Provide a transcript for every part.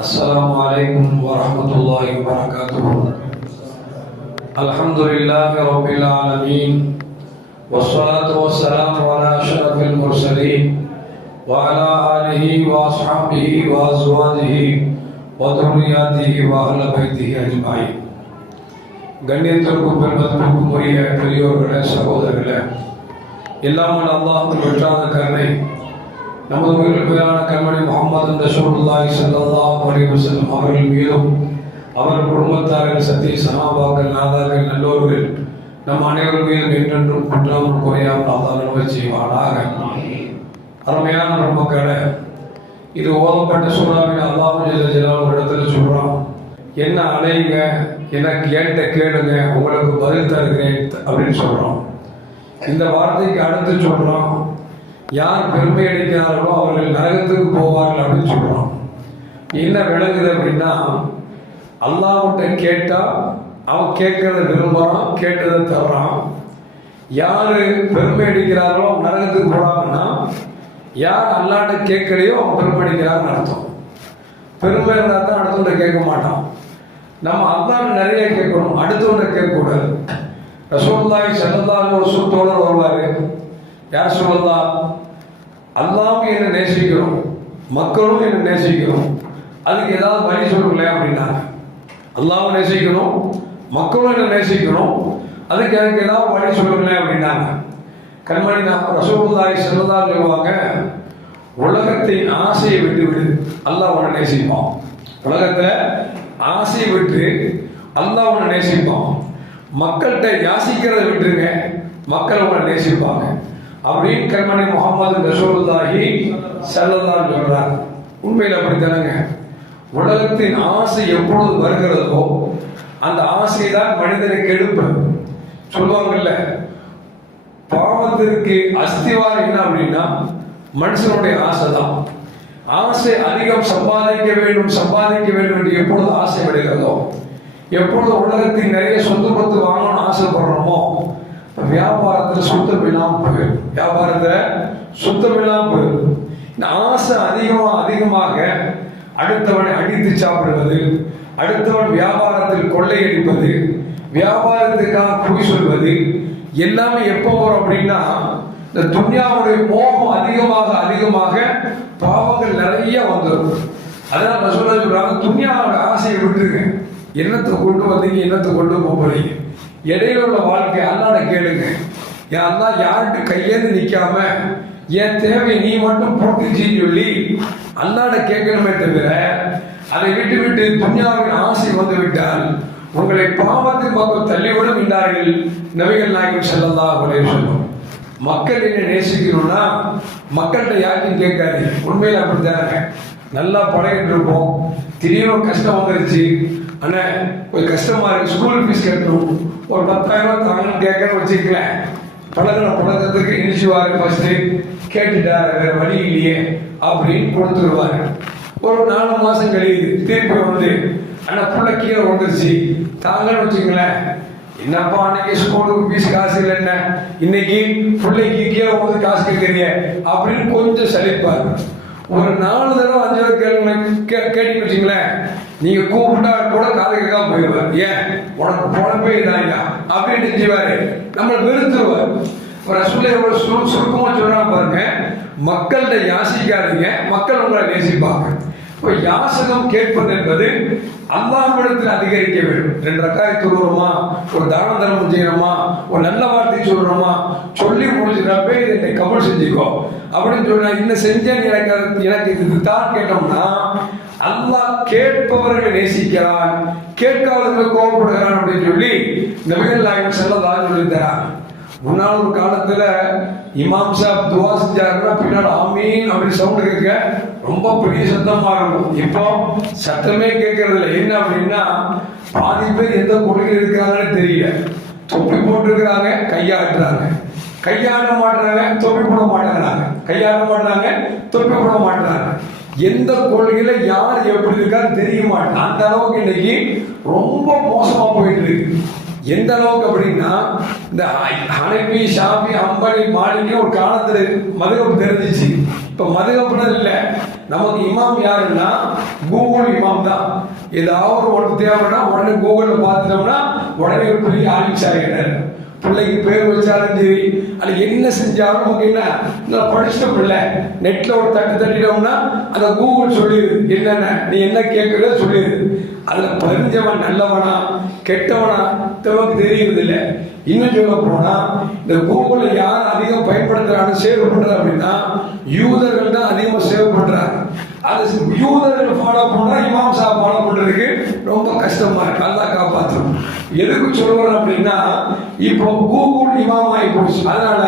السلام عليكم ورحمة الله وبركاته. الحمد لله رب العالمين والصلاة والسلام على أشرف المرسلين وعلى آله وأصحابه وأزواجه وذرياته وأهل بيته أجمعين. கண்ணியத்திற்கும் பெருமதிப்பிற்கும் உரிய பெரியோர்களே, சகோதரர்களே, இல்லாமல் அல்லாஹ்வின் வெற்றாத கருணை நமது உயிரில் மேலான கண்மணி முஹம்மது ரசூலுல்லாஹி ஸல்லல்லாஹு அலைஹி வஸல்லம் அவர்கள் மீதும் அவர் குடும்பத்தார்கள், சத்திய சஹாபாக்கள், நாதாக்கள், நல்லோர்கள் நம் அனைவரும் மீதும் என்றென்றும் குற்றாமல் குறையாமல் அல்லாஹ் நன்மை செய்வானாக. அருமையான மக்களே, இது ஓதப்பட்ட சூறாவின் அல்லாஹ் ஜல்ல ஜலாலுஹு ஒரு இடத்துல சொல்றான், என்ன அலையுங்க, எனக்கு ஏன்ட்ட கேளுங்க, உங்களுக்கு பதில் தருகிறேன் அப்படின்னு சொல்றோம். இந்த வார்த்தைக்கு அடுத்து சொல்றோம், யார் பெருமை அடிக்கிறார்களோ அவர்கள் நரகத்துக்கு போவார்கள் அப்படின்னு சொல்றோம். என்ன விளங்குது அப்படின்னா, அல்லாஹ்கிட்ட கேட்டா அவன் கேட்கறத விரும்புறான், கேட்டதை தர்றான். யாரு பெருமை அடிக்கிறார்களோ அவன் நரகத்துக்கு போறாங்கன்னா, யார் அல்லாஹ்ட்ட கேட்கலையோ அவன் பெருமை அடிக்கிறான்னு அர்த்தம். பெருமை இருந்தால் தான் அடுத்தவனை கேட்க மாட்டான். நம்ம அல்லாஹ் நிறைய கேட்கணும், அடுத்தவனை கேட்கக்கூடாது. ரசூலுல்லாஹி ஸல்லல்லாஹு அலைஹி வஸல்லம் தோழர் வருவாரு, யார் சொல்லலாம், அல்லாவும் என்ன நேசிக்கிறோம், மக்களும் என்ன நேசிக்கிறோம், அதுக்கு ஏதாவது வழி சொல்லுங்களே அப்படின்னாங்க. அல்லாவும் நேசிக்கணும், மக்களும் என்ன நேசிக்கணும், அதுக்கு எனக்கு ஏதாவது வழி சொல்லுங்களேன் அப்படின்னாங்க. கண்மணி ரசூலுல்லாஹி ஸல்லல்லாஹு அலைஹி சொல்லுவாங்க, உலகத்தின் ஆசையை விட்டு விடு, அல்லாஹ் உன்னை நேசிப்பான். உலகத்துல ஆசையை விட்டு அல்லாஹ் உன்னை நேசிப்பான். மக்கள்கிட்ட யாசிக்கிறத விட்டுருங்க, மக்கள் உங்களை நேசிப்பாங்க அப்படின்னு கண்மணி முஹம்மது ரசூலுல்லாஹி ஸல்லல்லாஹு அலைஹி சொல்றாங்க. உண்மையில் அப்படித்தானுங்க. உலகத்தின் ஆசை எப்பொழுது வருகிறதோ அந்த ஆசை தான் மனிதனை கெடுப்பது. சொல்லுவாங்கல்ல, பாவத்திற்கு அஸ்திவாரம் என்ன அப்படின்னா மனுஷனுடைய ஆசை தான். ஆசை அதிகம் சம்பாதிக்க வேண்டும் என்று எப்பொழுது ஆசை வருகிறதோ, எப்பொழுது உலகத்தில் நிறைய சொத்து பத்து வாங்கணும்னு ஆசைப்படுறோமோ, வியாபாரத்தில் சுத்தம் இல்லாமல் போயிடும். இந்த ஆசை அதிகமாக அடுத்தவனை அடித்து சாப்பிடுவது, அடுத்தவன் வியாபாரத்தில் கொள்ளையடிப்பது, வியாபாரத்துக்காக பொய் சொல்வது எல்லாமே எப்போ வரும் அப்படின்னா, இந்த துன்யாவுடைய மோகம் அதிகமாக பாவங்கள் நிறைய வந்துடும். அதனால ரசூலுல்லாஹி சொல்றாங்க, துன்யாவோட ஆசையை விட்டுருங்க. என்னத்தை கொண்டு வந்தீங்க, என்னத்தை கொண்டு போறீங்க, இடையில உள்ள வாழ்க்கை அல்லாஹ்ட்ட கேளுங்க. அல்லாஹ் யார்கிட்ட கையேந்து நிற்காம என் தேவை நீ மட்டும் பூர்த்திச்சின்னு சொல்லி அல்லாஹ்ட்ட கேட்கணுமே தவிர, அதை விட்டு துன்யாவின் ஆசை வந்து விட்டால் உங்களை பாவத்தின் பக்கம் தள்ளிவிடும் என்றார்கள் நபிகள் நாயகம் ஸல்லல்லாஹு அலைஹி வஸல்லம். மக்கள் என்ன நேசிக்கணும்னா மக்கள்கிட்ட யாருக்கும் கேட்காது. உண்மையில அப்படித்தாங்க. நல்லா பழகிட்டு இருப்போம், திடீர்னு கஷ்டம் வந்துருச்சு, அண்ணா கொஞ்சம் கஷ்டமா இருக்கு, ஸ்கூல் ஃபீஸ் கட்டணும், ஒரு 10,000 தாங்கன்னு கேட்கன்னு வச்சுக்கலேன். பழக்கத்துக்கு இனிச்சுவாரு, ஃபர்ஸ்ட் கேட்டுட்டாரு, வேற வழி இல்லையே அப்படின்னு கொடுத்துருவாரு. ஒரு 4 மாசம் கழியுது, திருப்பி வந்து அண்ணா புள்ள கீழே வந்துருச்சு தாங்கன்னு வச்சுங்களேன். என்னப்பா அன்னைக்கு ஸ்கூலுக்கு ஃபீஸ் காசு இல்லைன்னா இன்னைக்கு பிள்ளைக்கு கீழே வந்து காசு கேட்கறீங்க அப்படின்னு கொஞ்சம் சலிப்பாரு. ஒரு 4 தடவை 5 தடவை கேட்டு வச்சுங்களேன், நீங்க கூப்பிட்டா கூட காது கேட்காம போயிடுவார். ஏன் உனக்கு பொழப்பே இதாங்க அப்படின்னு செய்வாரு, நம்மளை வெறுத்துருவார். ரசூலுல்லாஹி எவ்வளவு சுருக்கமா சொல்றா பாருங்க, மக்கள்கிட்ட யாசிக்காதீங்க, மக்கள் உங்களை நேசிப்பாங்க. இப்போ யாசகம் கேட்பது என்பது அல்லாஹ்விடத்தில் அதிகரிக்க வேண்டும். 2 ரக்காத் தொழுகிறோமா, ஒரு தான தர்மம் செய்யணுமா, ஒரு நல்ல வார்த்தை சொல்றோமா, சொல்லி முடிச்சுட்டப்பே இதை கபல் செஞ்சுக்கோ அப்படின்னு சொன்னா, இன்னும் செஞ்சேன் எனக்கு இது தான் கேட்டோம்னா அல்லாஹ் கேட்பவர்களை நேசிக்கிறான், கேட்காதவர்களை கோபப்படுகிறான் அப்படின்னு சொல்லி நபிகள் நாயகம் ஸல்லல்லாஹு அலைஹி சொல்லி தரான். முன்னாள் ஒரு காலத்துல இமாம் சாப் துவா செஞ்சாருன்னா பின்னாடி ஆமீன் அப்படி சவுண்ட் கேட்க ரொம்ப பெரிய சத்தமா இருக்கும். இப்போ சத்தமே கேட்கறது இல்லை. என்ன அப்படின்னா, பாதி பேர் எந்த கொள்கையில் இருக்கிறாங்கன்னு தெரியல. தொப்பி போட்டிருக்கிறாங்க, கையாட்டுறாங்க, கையாட மாட்டுறாங்க, தொப்பி போட மாட்டேங்கிறாங்க, கையாட மாட்டுறாங்க, தொப்பி போட மாட்டுறாங்க. எந்த கொள்கையில யார் எப்படி இருக்கான்னு தெரிய மாட்டேன். அந்த அளவுக்கு இன்னைக்கு ரொம்ப மோசமா போயிட்டு இருக்கு. எந்த அளவுக்கு அப்படின்னா, இந்த ஹனபி, ஷாஃபி, ஹம்பலி, மாலிகி ஒரு காலத்துல மதுகப் தெரிஞ்சிச்சு. இப்ப மதுகப்னு இல்லை, நமக்கு இமாம் யாருன்னா கூகுள் இமாம் தான். ஏதாவது ஒன்று தேவைன்னா உடனே கூகுளில் பார்த்துட்டோம்னா உடனே ஒரு பெரிய ஆலிச்சாகிறார். பிள்ளைக்கு பேர் வச்சாலும் சரி, அது என்ன செஞ்சாலும் நமக்கு என்ன படிச்சுட்ட பிள்ளை நெட்ல ஒரு தட்டிட்டோம்னா அந்த கூகுள் சொல்லிடுது என்னென்ன நீ என்ன கேட்கறத சொல்லிடுது. அதுல பறிஞ்சவன் நல்லவனா கெட்டவனா நமக்கு தெரியுது இல்லை. இன்னும் சொல்ல போனா இந்த கூகுளை யார் அதிகம் பயன்படுத்துறான்னு சேவ் பண்ற அப்படின்னா யூதர்கள் தான் அதிகமா சேவ் பண்றாங்க. அது யூதர்கள் ஃபாலோ பண்றா இமாம் சாப் ஃபாலோ பண்றதுக்கு ரொம்ப கஷ்டமா இருக்கு. அல்லாஹ் காப்பாற்றணும். எதுக்கு சொல்றோம் அப்படின்னா இப்போ கூகுள் இமாம் ஆகி போச்சு. அதனால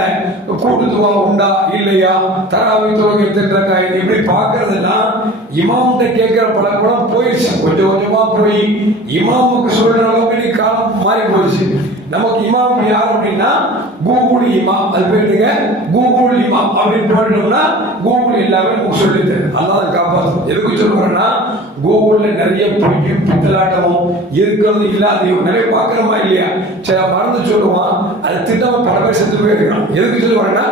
கூட்டுத்துவா உண்டா இல்லையா, தராவி தொழுகை தின்றக்காய் இப்படி பாக்குறதெல்லாம் இமாம்கிட்ட கேட்கிற பழக்கம் போயிடுச்சு. கொஞ்சம் கொஞ்சமா போய் இமாமுக்கு சொல்ற அளவுக்கு காலம் மாறி போயிடுச்சு. நமக்கு இமாம் யார் அப்படின்னா கூகுள் இமாம். அது பேருங்க கூகுள் இமாம் அப்படின்னு போட்டோம்னா கூகுள் எல்லாமே நமக்கு சொல்லிட்டு அல்லாஹ் காப்பாற்றும். எதுக்கு சொல்றேன்னா கூகுள்ல நிறைய பொய்யும் பித்தலாட்டமும் இருக்கிறது இல்லாதையும் நிறைய பார்க்கிறோமா இல்லையா. சில மறந்து சொல்லுவான், அது திட்டமா பல பேர் செத்து போயிருக்கிறான். எதுக்கு சொல்லுவாங்கன்னா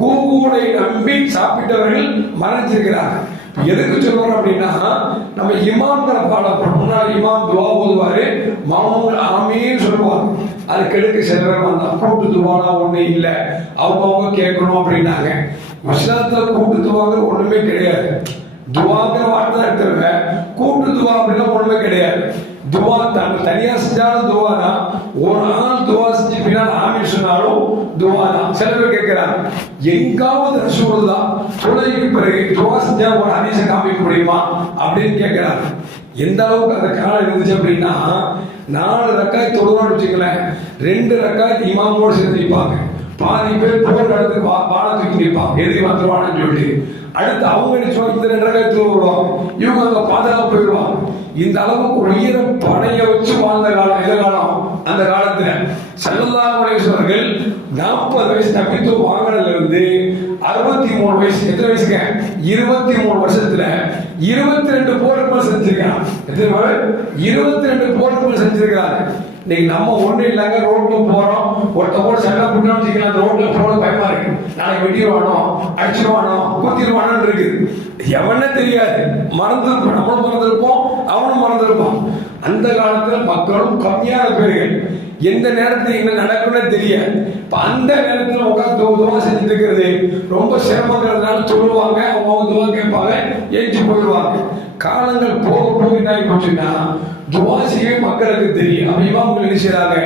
கூகுளை நம்பி சாப்பிட்டவர்கள் மறைஞ்சிருக்கிறார்கள். எதுக்கு சொல்றோம் அப்படின்னா நம்ம இமாம்களை பாடம் முன்னாடி இமாம் துவா ஓதுவாரு, மாமூல் ஆமீன்னு சொல்லுவாங்க. அது கெடுக்க சில பேர் வந்தான் கூட்டு துவானா ஒண்ணு இல்லை, அவங்க கேட்கணும் அப்படின்னாங்க. இஸ்லாத்துல கூட்டு துவாங்க ஒண்ணுமே கிடையாது. துவாங்கிற வார்த்தை தான் எடுத்துருங்க, கூட்டு துவா அப்படின்னா ஒண்ணுமே கிடையாது. துவா தனியா செஞ்சாலும் துவா தான், ஒரு ஆள் துவா செஞ்சு பின்னால் ஆமீன் சொன்னாலும் துவா தான். சில பேர் கேட்கிறாங்க எங்காவது ரசூலுல்லாஹ் தொழுகைக்கு பிறகு துவா செஞ்சா ஒரு ஹதீஸை காமிக்க முடியுமா அப்படின்னு கேட்கிறாங்க. எந்த அளவுக்கு அந்த காலம் இருந்துச்சு அப்படின்னா 4 ரக்காத் தொழுவான்னு வச்சுக்கலேன், 2 ரக்காத் இமாமோடு சேர்ந்து நிற்பாங்க. பாதி பேர் போர் கடத்துக்கு வாழ தூக்கி நிற்பாங்க, எதிரி வந்துருவான்னு சொல்லிட்டு. அடுத்து அவங்க நினைச்சுவாங்க இந்த 2 ரக்காத் தொழுவாங்க, இவங்க அங்க பாதுகாப்பு போயிடுவாங்க. இந்த அளவுக்கு உயிரை பணைய வச்சு வாழ்ந்த காலம் எந்த காலம்? அந்த காலத்துல ஸல்லல்லாஹு அலைஹி வஸல்லம் 40 வயசு நபித்துவம் வாங்கினதுல இருந்து 63 வயசு, எத்தனை வயசுங்க? 23 வருஷத்துல 22 போர்கள் செஞ்சிருக்காங்க. எத்தனை போர்? 22 போர்கள் செஞ்சிருக்காங்க. இன்னைக்கு நம்ம ஒண்ணு இல்லைங்க, ரோட்ல போறோம், ஒருத்தவோட சண்டை புட்டோம்னு வச்சுக்கலாம், அந்த ரோட்ல போற பயமா இருக்கு, நாளைக்கு வெட்டிடுவானோ அடிச்சிருவானோ குத்திடுவானு இருக்கு. எவனே தெரியாது, மறந்துருப்போம், நம்மளும் மறந்துருப்போம், அவனும் மறந்துருப்பான். அந்த காலத்துல மக்களும் கம்மியான பேர்கள், எந்த நேரத்தில் என்ன நடக்கும்னு தெரியாது. அந்த நேரத்தில் உட்காந்து துவா செஞ்சுட்டு இருக்கிறது ரொம்ப சிரமங்கிறதுனால சொல்லுவாங்க, அவங்க துவா கேட்பாங்க, ஏஞ்சி போயிடுவாங்க. காலங்கள் போக போக என்ன ஆகி போச்சுன்னா துவா செய்ய மக்களுக்கு தெரியும். அப்ப இமாம்கள் என்ன செய்யறாங்க,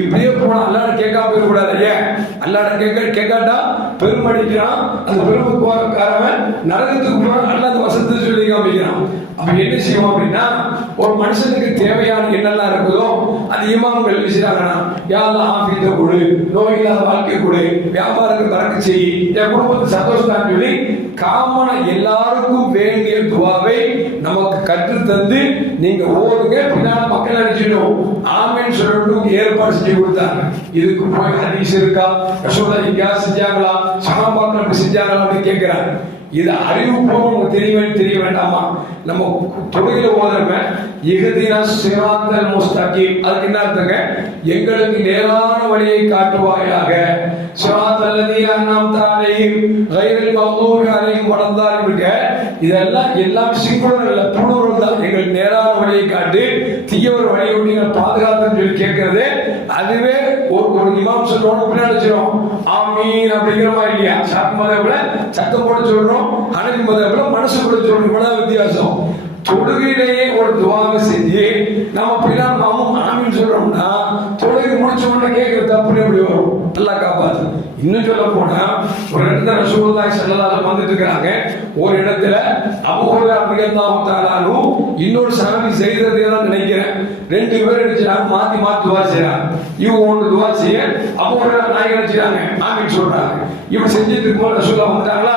இப்படியே போனா அல்லாட கேட்காம போயிடக்கூடாது. ஏன் அல்லாட கேட்காட்டா பெருமடிக்கிறான், அந்த பெருமைக்காரவன் நரகத்துக்கு போறான், அல்ல அந்த வசத்தை சொல்லி காமிக்கிறான். அப்ப என்ன செய்வோம் அப்படின்னா ஒரு மனுஷனுக்கு தேவையான என்னெல்லாம் இருக்குதோ அது இமாம்கள் என்ன செய்யறாங்கன்னா யாரெல்லாம் ஆபீஸ கொடு, நோய் இல்லாத வாழ்க்கை கொடு, வியாபாரத்தை பறக்க செய், என் குடும்பத்தை சந்தோஷம் சொல்லி காமன எல்லாருக்கும் வேண்டிய துவாவை நமக்கு கற்று தந்து நீங்க ஓடுங்க, பின்னால மக்கள் நினைச்சிடும் ஆமீன் சொல்லணும் ஏற்பாடு செஞ்சு கொடுத்தாங்க. இதுக்கு போய் ஹதீஸ் இருக்கா, ரசூலுல்லாஹ் இங்க செஞ்சாங்களா, சஹாபாக்கள் அப்படி செஞ்சாங்களா அப்படின்னு கேட்கிறாங்க. இது அறிவு போக தெரிய வேண்டாமா? நம்ம தொழுகையில ஓதுறவங்க இஹ்தினா ஸிராத்தல் முஸ்தகீம், அதுக்கு என்ன அர்த்தங்க? எங்களுக்கு நேரான வழியை காட்டுவாயாக. ஸிராத்தல் லதீன அன்அம்த அலைஹிம் கைரில் மக்தூபி அலைஹிம் வலத்தாலின். இதெல்லாம் சிங்குலர் இல்ல, ப்ளூரல் தான். எங்களுக்கு நேரான வழியை காட்டு, தீயவர் வழியை விட்டு பாதுகாத்துன்னு சொல்லி கேட்கறது. அதுவே ஒரு இமாம் சொல்றோம் பின்னாடி ஆமீன் அப்படிங்கிற மாதிரி இல்லையா? ஷாஃபி மதஹ்ல சத்தம் போட சொல்றோம், ஹனஃபி மதஹ்ல மனசு கூட சொல்றோம். இவ்வளவு வித்தியாசம். தொழுகையிலேயே ஒரு துவாவை செஞ்சு நம்ம பின்னால் மாமும் ஆமீன் சொல்றோம்னா தொழுகை முடிச்ச உடனே கேட்கிற தப்பு எப்படி வரும்? நல்லா காப்பாத்து. இன்னும் சொல்ல போனா ஒரு இடத்துல ரசூலுல்லாஹி ஸல்லல்லாஹு அலைஹி வஸல்லம் வந்துட்டு இருக்காங்க. ஒரு இடத்துல அபூ ஹுரைரா ரலியல்லாஹு தஆலா அன்ஹு இன்னொரு சஹாபி செய்ததேதான் நினைக்கிறேன், 2 பேர் நினைச்சாங்க, மாத்தி துவா செய்றாங்க. இவங்க ஒன்று துவா செய்ய அபூ ஹுரைரா நாயகம் நினைச்சாங்க ஆமீன் சொல்றாங்க. இப்படி செஞ்சுட்டு இருக்கும்போது ரசூலுல்லாஹ் வந்துட்டாங்களா,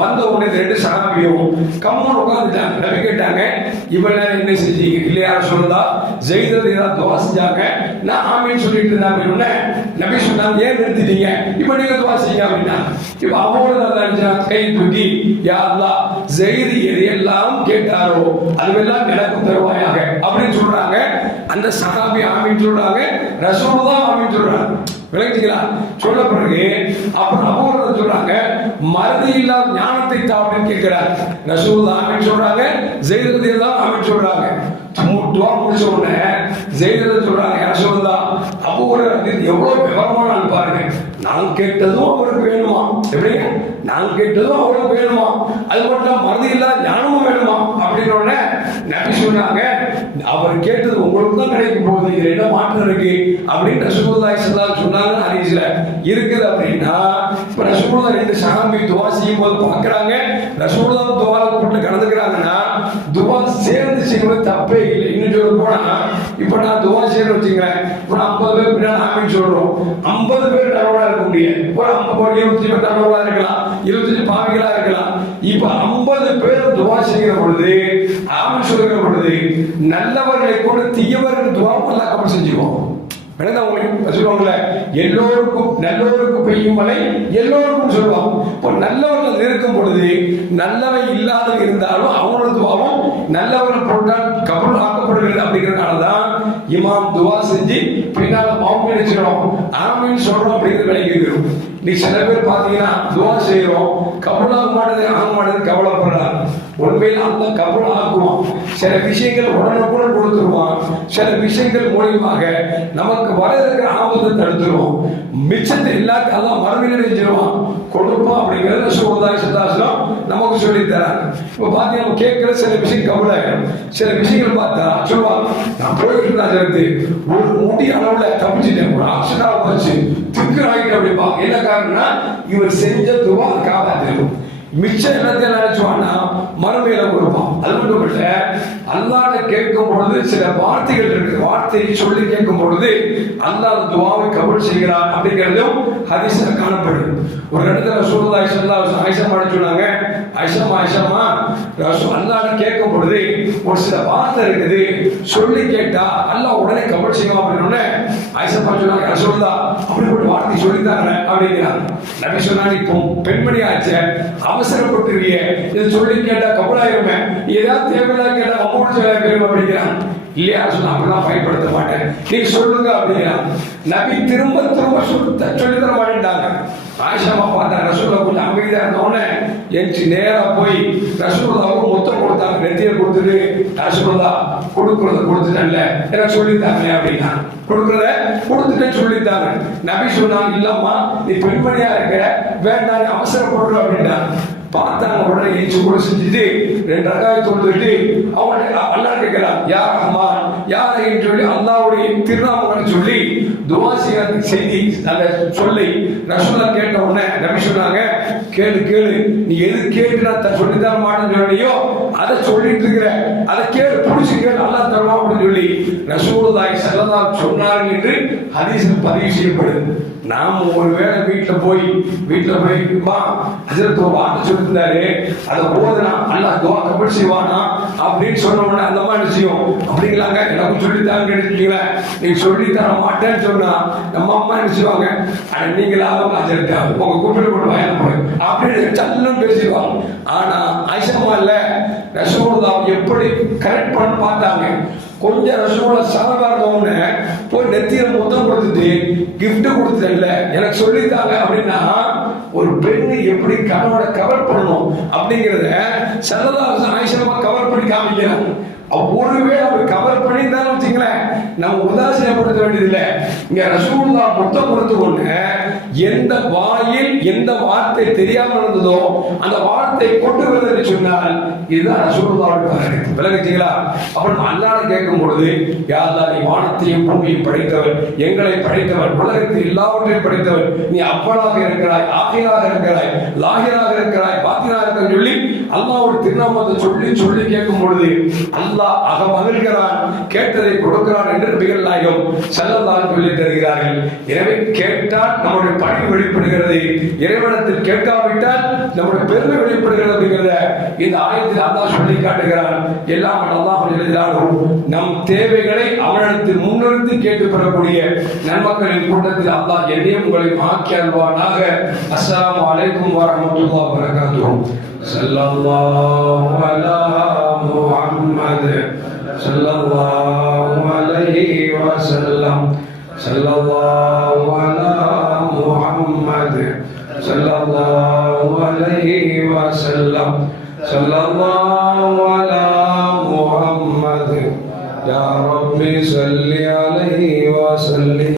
வந்த உடனே 2 சஹாபியும் கம்முன்னு உட்கார்ந்துட்டாங்க. நபி கேட்டாங்க, இவ்வளவு நேரம் என்ன செஞ்சீங்க? இல்லையா ரசூலுல்லாஹ், செய்ததேதான் துவா செஞ்சாங்க, நான் ஆமீன் சொல்லிட்டு இருந்தாங்க. நபி சொன்னாங்க, ஏன் நிறுத்திட்டீங்க? இப்ப நீங்க துவா செய்யுங்க அப்படின்னா. இப்ப அவங்களோட கை தூக்கி யா அல்லாஹ் ஸைத் எதையெல்லாம் கேட்டாரோ அதுவெல்லாம் எனக்கு தருவாயாக அப்படின்னு சொல்றாங்க. அந்த சஹாபி ஆமீன் சொல்றாங்க, ரசூலுல்லாஹ் ஆமீன் சொல்றாங்க. விளங்கிங்களா? சொல்ல பிறகு அப்புறம் அபூ ஹுரைரா சொல்றாங்க, மறதி இல்லாத ஞானத்தை தா அப்படின்னு கேட்கிறார். ரசூலுல்லாஹ் ஆமீன் சொல்றாங்க, ஸைத் ரலியல்லாஹு ஆமீன் சொல்றாங்க. துவா முடிச்ச உடனே ஸைத் சொல்றாங்க, ரசூலுல்லாஹ் அபூ ஹுரைரா எவ்வளவு விவரமான ஆள் பாருங்க, நான் கேட்டதும் அவருக்கு வேணுமா, எப்படி நான் கேட்டதும் அவருக்கு வேணுமா, அது மட்டும் மறதி இல்லாத ஞானமும் வேணுமா அப்படின்னு உடனே நபி சொன்னாங்க, அவர் கேட்டது உங்களுக்கு தான் கிடைக்க போகுது, இதுல என்ன மாற்றம் இருக்கு அப்படின்னு ரசூலுல்லாஹி ஸல்லல்லாஹு அலைஹி வஸல்லம் சொன்னாங்க. ஹதீஸ்ல இருக்குது. அப்படின்னா இப்ப ரசூலுல்லாஹ் ரெண்டு சஹாபி துவா செய்யும் போது பார்க்கறாங்க, ரசூலுல்லாஹ் துவால போட்டு கலந்துக்கிறாங்கன்னா துவா சேர்ந்து செய்வது தப்பே இல்லை. இன்னும் சொல்ல போனா இப்ப நான் துவா செய்யறேன் வச்சுக்கிறேன், ஒரு 50 பேர் பின்னாடி ஆமீன் சொல்றோம், 50 பேர் நல்லவங்களா இருக்க முடியாது, ஒரு 25 பேர் நல்லவங்களா இருக்கலாம், 25 பாவிகளா இருக்கலாம். இப்ப 50 பேர் துவா செய்கிற பொழுது ஆமீன் சொல்கிற பொழுது நல்லவர்களை கூட தீயவர்கள் துவா அல்லாஹ் கபூல் செஞ்சுக்குவோம். சொல்லுவாங்கல்ல, எல்லோருக்கும் நல்லோருக்கும் பெய்யும் மழை எல்லோருக்கும் சொல்லுவாங்க. இப்போ நல்லவர்கள் இருக்கும் பொழுது நல்லவை இல்லாத இருந்தாலும் அவங்களோட துவாவும் நல்லவர்கள் போட்டால் கபூல் ஆக்கப்படுகிறது. அப்படிங்கிறதுனாலதான் இமாம் துவா செஞ்சு பின்னால மௌனம் நினைச்சிடும் ஆமீன் சொல்றோம் அப்படிங்கிறது விளங்கிக்கிறோம். நீ சில பேர் பாத்தீங்கன்னா துவா செய்யறோம், கபூல் ஆக மாட்டேது கவலைப்படுறாங்க. உண்மையில் அந்த கபூல் ஆக்குவான். சில விஷயங்கள் உடனுக்குடன் கொடுத்துருவான், சில விஷயங்கள் மூலியமாக நமக்கு வர இருக்கிற ஆபத்தை தடுத்துருவோம். மிச்சத்தை எல்லாத்தையும் அதான் மறுமையில செஞ்சிருவான் கொடுப்போம். அப்படிங்கிறத ரசூலுல்லாஹி ஸல்லல்லாஹு அலைஹி வஸல்லம் நமக்கு சொல்லி தராங்க. இப்போ பாத்தீங்கன்னா நம்ம கேட்கிற சில விஷயம் கபூலாயிடும், சில விஷயங்கள் பார்த்தா சொல்லுவாங்க, நான் போயிட்டு இருந்தா ஒரு முடி அளவுல தப்பிச்சுட்டேன், ஒரு ஆக்சிடென்ட் ஆச்சு திக்கு ஆகிட்டு அப்படிப்பா. என்ன காரணம்னா இவர் செஞ்ச துவா காப்பாத்திருக்கும். மிச்சம் எல்லாத்தையும் நினைச்சுவான்னா மறுமையில கொடுப்பான். அது மட்டும் இல்ல, அல்லாஹ்ட்ட கேட்கும் பொழுது சில வார்த்தைகள் இருக்கு, வார்த்தையை சொல்லி கேட்கும் பொழுது அல்லாஹ் துஆவை கபூல் செய்கிறான் அப்படிங்கிறதும் ஹதீஸ்ல காணப்படுது. ஒரு இடத்துல ரசூலுல்லாஹி ஸல்லல்லாஹு அலைஹி வஸல்லம் ஆயிஷா சொன்னாங்க, ஆயிஷா அல்லாஹ்ட்ட கேட்கும் பொழுது ஒரு சில வார்த்தை இருக்குது, சொல்லி கேட்டா அல்லாஹ் உடனே கபூல் செய்வான் அப்படின்னு ஆயிஷா சொன்னாங்க, ரசூலுல்லாஹ் அப்படி ஒரு வார்த்தை சொல்லித்தாங்க அப்படிங்கிறாங்க. நபி சொன்னாங்க, இப்போ பெண்மணி ஆச்சு அவசரப்பட்டுருவிய, இதை சொல்லி கேட்டா கபூலாயிருமே, ஏதாவது தேவையில்லாத கேட்டா அமௌண்ட் பேரும் அப்படிங்கிறான். இல்லையா சொன்னா அப்படிலாம் பயன்படுத்த மாட்டேன், நீங்க சொல்லுங்க அப்படிங்கிறான். நபி திரும்ப திரும்ப சொல்லி தர மாட்டேன்டாங்க. ஆயிஷாமா பார்த்தா ரசூலுல்லாஹ் கொஞ்சம் அமைதியா இருந்தோடனே எஞ்சி நேரா போய் ரசூலுல்லாஹ்வுக்கு முத்தம் கொடுத்தாங்க, நெத்தியை கொடுத்துட்டு ரசூலுல்லாஹ் கொடுத்துட்டேன்ல எனக்கு சொல்லித்தாங்க அப்படின்னா கொடுக்கறத கொடுத்துட்டு சொல்லித்தாங்க. நபி சொன்னாங்க, இல்லம்மா நீ பெண்மணியா இருக்கிற, வேண்டாம் அவசரப்படுற அப்படின்னா. பார்த்தாங்க, உடனே எஞ்சி கூட செஞ்சுட்டு 2 ரக்காத் தொழுதுட்டு அவங்க அல்லாஹ் கேட்கிறான், யா ரஹ்மான் யா ரஹீம் சொல்லி அல்லாஹ்வுடைய திருநாமங்களை சொல்லி துஆ செய்தி அந்த சொல்லி ரசூலுல்லாஹ் கேட்ட உடனே நபி சொன்னாங்க, கேளு நீ எது கேட்டு நான் சொல்லி தர மாட்டேன்னு சொன்னியோ அதை சொல்லிட்டு இருக்கிற, அதை கேளு புடிச்சு கேளு அல்லாஹ் தருவான் அப்படின்னு சொல்லி ரசூலுல்லாஹி ஸல்லல்லாஹு அலைஹி வஸல்லம் சொன்னார்கள் என்று ஹதீஸில் பதிவு செய்யப்படுது. நாம் ஒருவேளை வீட்டுல போய் ஹஜ்ரத் வார்த்தை சொல்லியிருந்தாரு, அதை போதுனா அல்லாஹ் துஆ கபூல் செய்வானா அப்படின்னு சொன்ன உடனே அந்த மாதிரி செய்யும் அப்படிங்களாங்க, எனக்கு சொல்லித்தாங்க எடுத்துக்கீங்களேன், நீங்க சொல்லி தர மாட்டேன்னு சொன்னா நம்ம அம்மா என்ன செய்வாங்க, நீங்களாவது ஹஜ்ரத் உங்க கூப்பிட்டு கொண்டு வாங்க அப்படின்னு சல்லும் பேசிடுவாங்க. ஆனா ஆயிஷா இல்ல, ரசூலுல்லாஹ் எப்படி கரெக்ட் பண்ண பார்த்தாங்க. கொஞ்சம் ரசூலுல்லாஹ் சாதாரண போய் நெத்தியில முத்தம் கொடுத்துட்டு கிஃப்ட் கொடுத்துட்டல எனக்கு சொல்லித்தாங்க அப்படின்னா ஒரு பெண்ணு எப்படி கணவனை கவர் பண்ணணும் அப்படிங்கிறத ஸல்லல்லாஹு அலைஹி வஸல்லம் ஆயிஷா கவர் பண்ணி காமிக்கிறாங்க. ஒருவேளை அவர் கவர் பண்ணியிருந்தாலும் வச்சுங்களேன், நம்ம உதாசீனப்படுத்த வேண்டியதில்லை. இங்க ரசூலுல்லாஹ் முத்தம் கொடுத்து கொண்டு எந்த வாயில் எந்த வார்த்தை தெரியாமல் இருந்ததோ அந்த வார்த்தை கொண்டு வருவதை சொன்னால் இதுதான் ரசூலுல்லாஹ் விளங்குச்சீங்களா? அப்ப அல்லாஹ் கேட்கும் பொழுது, யா அல்லாஹ் நீ வானத்தையும் பூமியையும் படைத்தவர், எங்களை படைத்தவர், உலகத்தில் எல்லாவற்றையும் படைத்தவர், நீ அவ்வளாக இருக்கிறாய், ஆகிராக இருக்கிறாய், லாகிராக இருக்கிறாய், பாத்திராக இருக்கிறாய் சொல்லி அல்லாஹ்வுடைய திருநாமத்தை சொல்லி சொல்லி கேட்கும் பொழுது அல்லாஹ் அகமகிழ்கிறான், கேட்டதை கொடுக்கிறான் என்று நபிகள் நாயகம் ஸல்லல்லாஹு அலைஹி சொல்லி தருகிறார்கள். எனவே கேட்டால் நம்முடைய பணிவு வெளிப்படுகிறது, இறைவனத்தில் கேட்காவிட்டால் நம்முடைய பெருமை வெளிப்படுகிறது அப்படிங்கிறத இந்த ஆயத்தில் அல்லாஹ் சொல்லி காட்டுகிறான். எல்லாம் அல்லாஹ் எழுதினாலும் நம் தேவைகளை அவனிடத்தில் முன்னிறுத்தி கேட்டு பெறக்கூடிய நன்மக்களின் கூட்டத்தில் அல்லாஹ் என்னையும் உங்களை ஆக்கி அல்வானாக. அஸ்ஸலாமு அலைக்கும் வரஹ்மத்துல்லாஹி வபரகாத்துஹு. ஸல்லல்லாஹு அலா முஹம்மத் ஸல்லல்லாஹு அலைஹி வஸல்லம். ஸல்லல்லாஹு அலா முஹம்மத் ஸல்லல்லாஹு عليه وسلم صلى الله على محمد يا رب صل عليه وسلم.